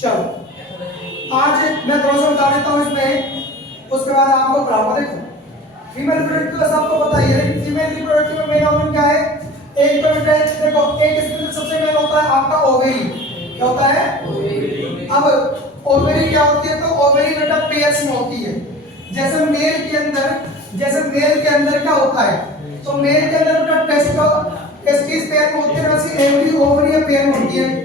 चलो आज मैं थोड़ा सा बता देता हूँ इसमें, उसके बाद आपको पढ़ाऊंगा। देखो फीमेल रिप्रोडक्टिव जैसा आपको पता ही है, फीमेल रिप्रोडक्टिव में मेन ऑर्गन क्या है? एक तो बेटा देखो, एक इसके अंदर सबसे मेन होता है आपका ओवेरी। क्या होता है? ओवेरी। अब ओवेरी क्या होती है? तो ओवेरी बेटा पेयर्स में होती है। जैसे मेल के अंदर क्या होता है? तो मेल के अंदर बेटा टेस्टिस पेयर में होते हैं, वैसे एवरी ओवरी पेयर में होती है ना?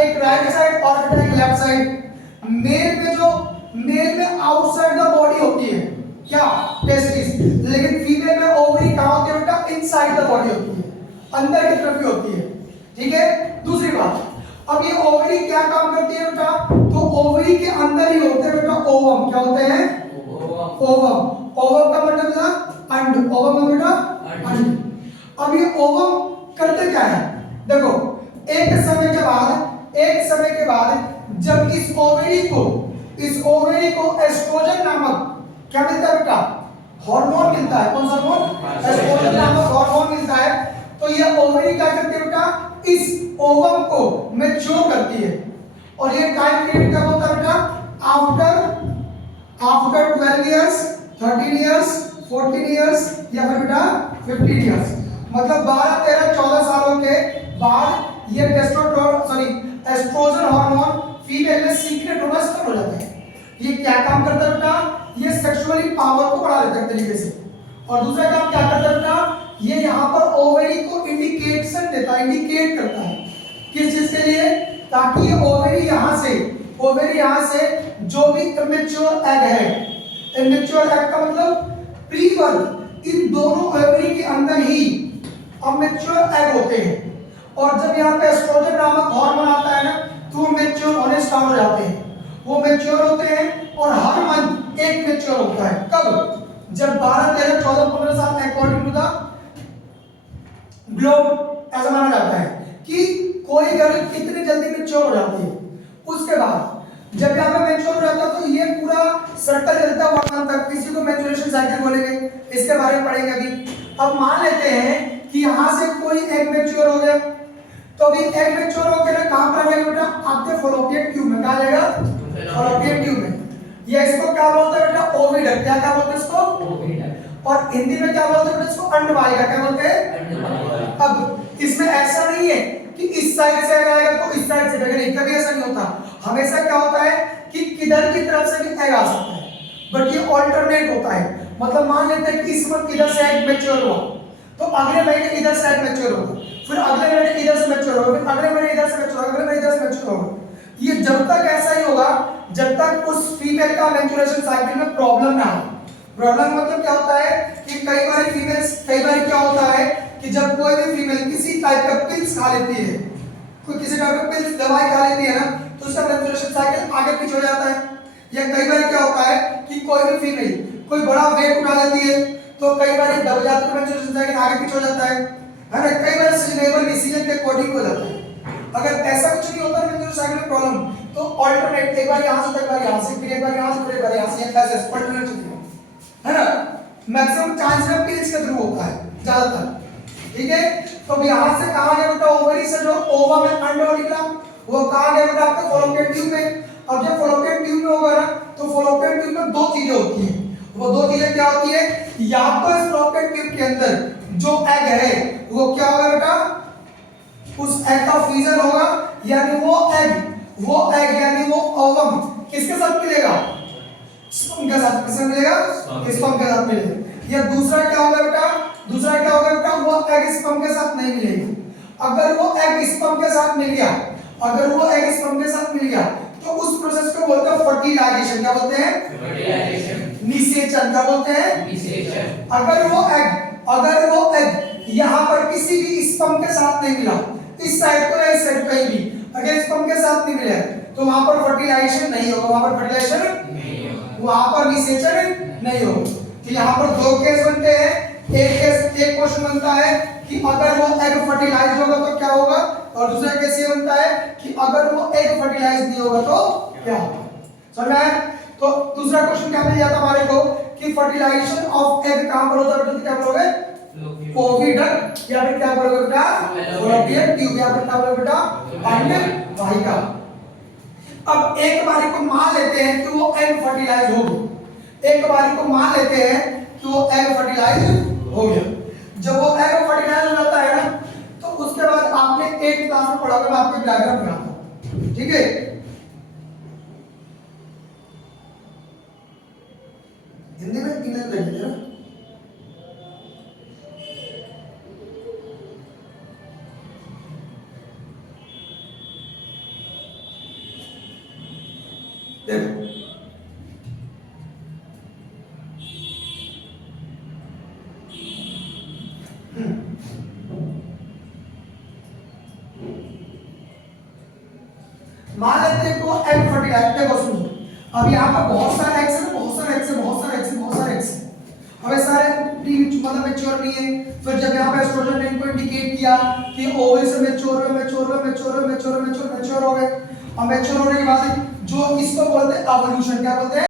एक राइट साइड और एक लेफ्ट साइड। मेल में आउटसाइड द बॉडी होती है क्या? टेस्टिस। लेकिन फीमेल में ओवरी कहां होती है बेटा? इनसाइड द बॉडी होती है, अंदर की तरफ ही होती है। ठीक है। दूसरी बात, अब ये ओवरी क्या काम करती है बेटा? तो ओवरी के अंदर ही होते हैं बेटा ओवम। क्या होते हैं? ओवम। ओवम का मतलब क्या? अंड। ओवम का बेटा अंड। अब ये ओवम करते क्या है? देखो एक समय के बाद जब इस ओवरी को एस्ट्रोजन नामक क्या मिलता है बेटा? हार्मोन मिलता है। कौन सा हार्मोन? एस्ट्रोजन नामक हार्मोन मिलता है। तो ये ओवरी क्या करती है बेटा? इस ओवम को मैच्योर करती है। और ये टाइम पीरियड कब होता है बेटा? आफ्टर 12 इयर्स, 13 इयर्स, 14 इयर्स या फिर बेटा 15 इयर्स। मतलब 12, 13, 14 सालों के बाद ये एस्ट्रोजन हार्मोन फीमेल में सीक्रेट होना स्टार्ट हो जाता है। ये क्या काम करता है बेटा? ये सेक्सुअली पावर को बढ़ा देता है तरीके से। और दूसरा काम क्या करता है बेटा? ये यहाँ पर ओवरी को इंडिकेट करता है। किस चीज के लिए? ताकि ये ओवरी यहाँ से जो भी इमेच्योर एग है, इमेच्योर एग का मतलब प्री बर्थ, इन दोनों ओवरी के अंदर ही इमेच्योर एग होते हैं। और जब यहाँ पे एस्ट्रोजन नामक हार्मोन आता है ना, तो वो मैच्योर होने स्टार्ट हो जाते हैं। वो मैच्योर होते हैं और हर मंथ एक मैच्योर होता है। कब? जब 12, 13, 14, 15 साल अकॉर्डिंग टू द ग्लोब ऐसा माना जाता है कि कोई गर्ल कितनी जल्दी मैच्योर हो जाती है। उसके बाद जब यहाँ पे मैच्योर हो जाता है तो ये पूरा सर्कल चलता है 1 मंथ तक। किसी को मैच्योरेशन साइकिल बोलेंगे, इसके बारे में पढ़ेंगे अभी। अब मान लेते हैं कि यहाँ से कोई एग मैच्योर हो गया, तो अभी एग मैच्योर होकर कहां पर आएगा बेटा? आपके फॉलोपियन ट्यूब में। कहां जाएगा? फॉलोपियन ट्यूब में। ये इसको क्या बोलते हैं बेटा? ओविडक्ट। क्या बोलते हैं इसको? ओविडक्ट। और हिंदी में क्या बोलते हैं बेटा? इसको अंडवाहिका। क्या बोलते हैं? अब इसमें ऐसा नहीं है कि इस साइड से आएगा तो इस साइड से आएगा, नहीं, कभी ऐसा नहीं होता। हमेशा क्या होता है कि किधर की तरफ से भी एग आ सकता है, बट ये ऑल्टरनेट होता है। मतलब मान लेते हैं कि इस वक्त इधर से एग मैच्योर हुआ, तो अगले महीने इधर से एग मैच्योर होगा, फिर अगले महीने इधर से मैच्योर होगा, फिर अगले महीने इधर से मैच्योर होगा, अगले महीने इधर से मैच्योर होगा। ये जब तक ऐसा ही होगा जब तक उस फीमेल का मैच्योरेशन साइकिल में प्रॉब्लम ना हो। प्रॉब्लम मतलब क्या होता है कि कई बार क्या होता है कि जब कोई भी फीमेल किसी टाइप का पिल्स खा लेती है, कोई किसी टाइप का पिल्स दवाई खा लेती है ना, तो उसका मैच्योरेशन साइकिल आगे पीछे हो जाता है। या कई बार क्या होता है कि कोई भी फीमेल कोई बड़ा वेट उठा लेती है, तो कई बार ये दब जाती है, मैच्योरेशन साइकिल आगे पीछे हो जाता है ना। कई बार सीजनेबल डिसीजन के अकॉर्डिंग हो जाता है। अगर ऐसा कुछ नहीं होता मैच्योरेशन साइकिल में प्रॉब्लम, तो ऑल्टरनेट एक बार यहां से, एक बार यहां से, फिर एक बार यहां से, फिर एक बार यहां से, ऐसे ऑल्टरनेट चलती है ना। मैक्सिमम चांस में पिल्स के थ्रू होता है ज्यादातर। ठीक है। तो यहां से कहां गया बेटा? ओवरी से जो ओवा में अंड निकला, वो कहां गया बेटा? आपके फॉलोपियन ट्यूब में। अब जब फॉलोपियन ट्यूब में होगा ना, तो फॉलोपियन ट्यूब में 2 चीजें होती हैं। वो 2 चीजें क्या होती है? या तो इस फॉलोपियन ट्यूब के अंदर जो एग है वो क्या होगा बेटा? उस एग का फ्यूजन होगा, यानी वो एग यानी वो ओवम किसके साथ मिलेगा? स्पर्म के साथ। किससे मिलेगा? स्पर्म के साथ मिलेगा। या दूसरा क्या होगा बेटा? वो एग स्पर्म के साथ नहीं मिलेगा। अगर वो एग स्पर्म के साथ मिल गया, तो उस प्रोसेस को बोलते हैं फर्टिलाइजेशन। क्या बोलते हैं? फर्टिलाइजेशन। निषेचन। क्या बोलते हैं? निषेचन। अगर वो एग यहाँ पर किसी भी स्पर्म के साथ नहीं मिला, इस साइड को या इस साइड कहीं भी अगर स्पर्म के साथ नहीं मिला, तो वहां पर फर्टिलाइजेशन नहीं होगा, वहां पर निषेचन नहीं होगा। तो यहाँ पर 2 केस बनते हैं। एक क्वेश्चन बनता है कि अगर वो एग फर्टिलाइज होगा तो क्या होगा, और दूसरा केस ये बनता है कि अगर वो एग फर्टिलाइज नहीं होगा तो क्या होगा। समझ में आया? तो दूसरा क्वेश्चन क्या मिल जाता हमारे को कि फर्टिलाइजेशन ऑफ एग कहां पर होता है बेटा? क्या बोलोगे? ओविडक्ट, या फिर क्या बोलोगे बेटा? फॉलोपियन ट्यूब, या फिर क्या बोलोगे बेटा? अंडवाहिका। अब एक बारी को मान लेते हैं कि वो एग फर्टिलाइज हो गया, एक बारी को मान लेते हैं कि वो एग फर्टिलाइज हो गया। जब वो एग फर्टिलाइज हो जाता है ना, तो उसके बाद आपने 8th क्लास में पढ़ा होगा, मैं आपको डायग्राम बनाता हूं, ठीक है। हिंदी में इंग्लिश में लिख देना। देखो मान लेते हैं को एग फर्टिलाइज, देखो सुनो, अब यहाँ पर बहुत सारे एक्स है, बहुत सारे एक्स है, बहुत सारे एक्स है, बहुत सारे एक्स है। अब ये सारे मतलब मैच्योर नहीं है। फिर जब यहाँ पे एस्ट्रोजन ने इनको इंडिकेट किया कि ओवरी से मैच्योर हो, मैच्योर हो, मैच्योर हो, मैच्योर हो, मैच्योर हो गए। और मैच्योर होने के बाद जो इसको बोलते हैं एवोल्यूशन, क्या बोलते हैं?